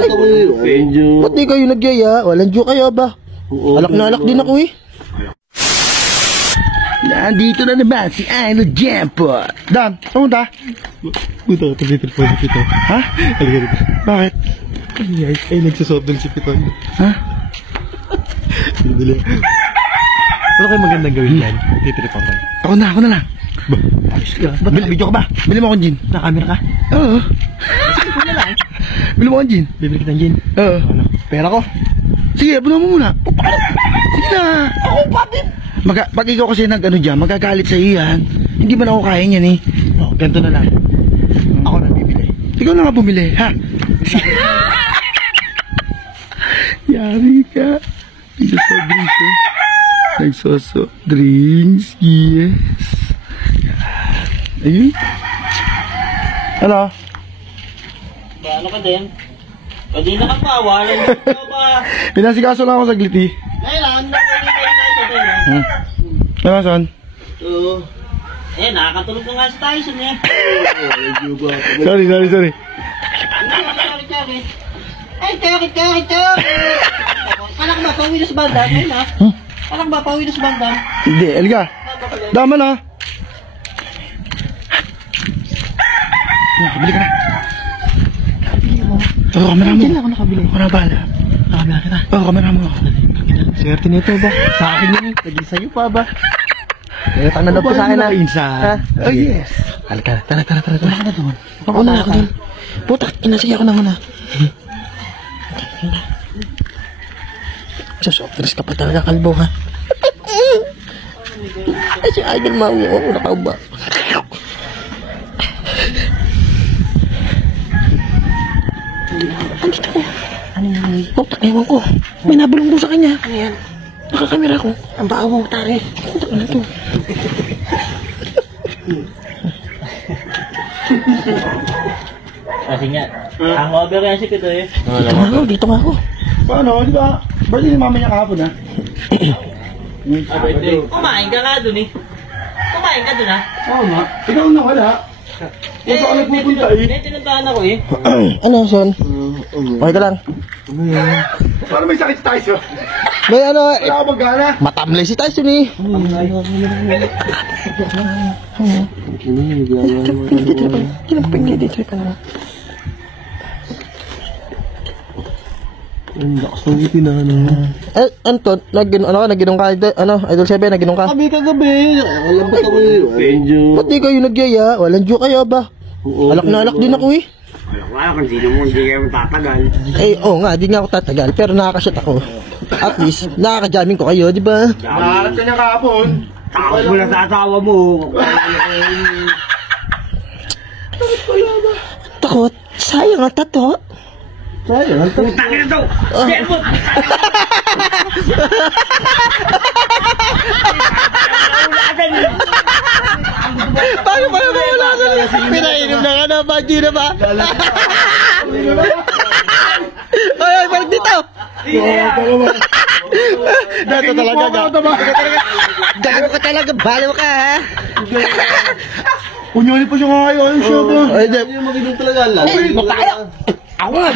Ba't di kayo nagyaya? Walang joke kayo ba? Alak na alak din ako eh. Nandito na naman si Idol Jampot. Dan, pumunta? Puta ka, tinitripon si Pito. Ha? Halika rito. Bakit? Ay, nagsasob doon si Pito. Ha? Dali. Ano kayo magandang gawin yan? Titripon ka. Ako na lang. Ayos ka. Ba't video ka ba? Bili mo akong gin. Nakamera ka? Oo. Bili mo akong gin. Bibili kitang gin. Oo. Pera ko. Sige, abunan mo muna. Sige na. Ako papin. Pag ikaw kasi nag-ano dyan, magagalit sa iyan. Hindi ba na ako kaya niyan eh? Oh, ganito na lang. Ako na bibili. Ikaw na nga bumili, ha? Yari ka. Nagsosoft drinks, eh. Nagsosoft drinks, yes. Ayun. Ano? Ano ka din? Kanina ka pa, walang ka pa. Pinasikaso lang ako saglit eh. Kailan, nakikita tayo sa din. Ano, son? Oo. Eh, nakakatulog ko nga sa Tyson eh. Sorry. Ay, chokit. Anak ba, pauwi na sa bandang? Ayun ah. Anak ba, pauwi na sa bandang? Hindi, Elga. Dama na. Bili ka na. Oo, kamera mo. Diyan ako nakabili. Ako na bahala. Nakamera kita. Oo, kamera mo. Swerte nito ba? Sa akin yun eh. Naging sa'yo pa ba? Eh, tananap ko sa akin na. Ha? Oh, yes. Halika, tara. Wala ka na doon. Una ako doon. Puta, inasaya ko na muna. Sa soft drinks ka pa talaga, kalbo, ha? Ay, si Idol Maui ako, nakauba. Andito ko. Ano yun? Puta, ewan ko. May nabulong doon sa kanya. Ano yan? Nakakamera ko. Ang baka mo, tari. Puta, ano to? Kasi nga, hangover yan si Pito eh. Dito nga ako. Paano, di ba? Birthday ni mama niya kahapon, ha? Kumain ka nga dun eh. Kumain ka dun ha? Oo nga. Ikaw na wala. Kung saan nagpupunta eh. Hindi, tinuntahan ako eh. Ano, son? Okay ka lang? Paano may sakit si Tyson? May ano eh. Wala ka mag-gana? Matamlay si Tyson eh. Kinapapingititripan mo. Ang lakas ng ipin na ano. Eh, Anton, naginong ka, Idol 7, naginong ka. Kami kagabi. Alam ba ako yun? Ba't di kayo nagyaya? Walang joke kayo ba? Alak na alak din ako eh. Wala kung di kayo tatagal. Eh, oo nga, di nga ako tatagal, pero nakakashot ako. At least, nakaka-jamming ko kayo, di ba? Nakaharap ka niya kahapon. Takot mo na sa asawa mo. Takot? Sayang ang tato. Sayang, ang tato. Tangin na to! Jemot! Paano pa naman wala ka na? Pinainom na nga na ba? Di na ba? Ay, balik dito! Dato talaga. Gago ka talaga. Baliw ka, ha? Kunyoli pa siya ngayon. Ano siya ba? Ay, Hindi yung maginom talaga. Ay, makaya! Ako nga,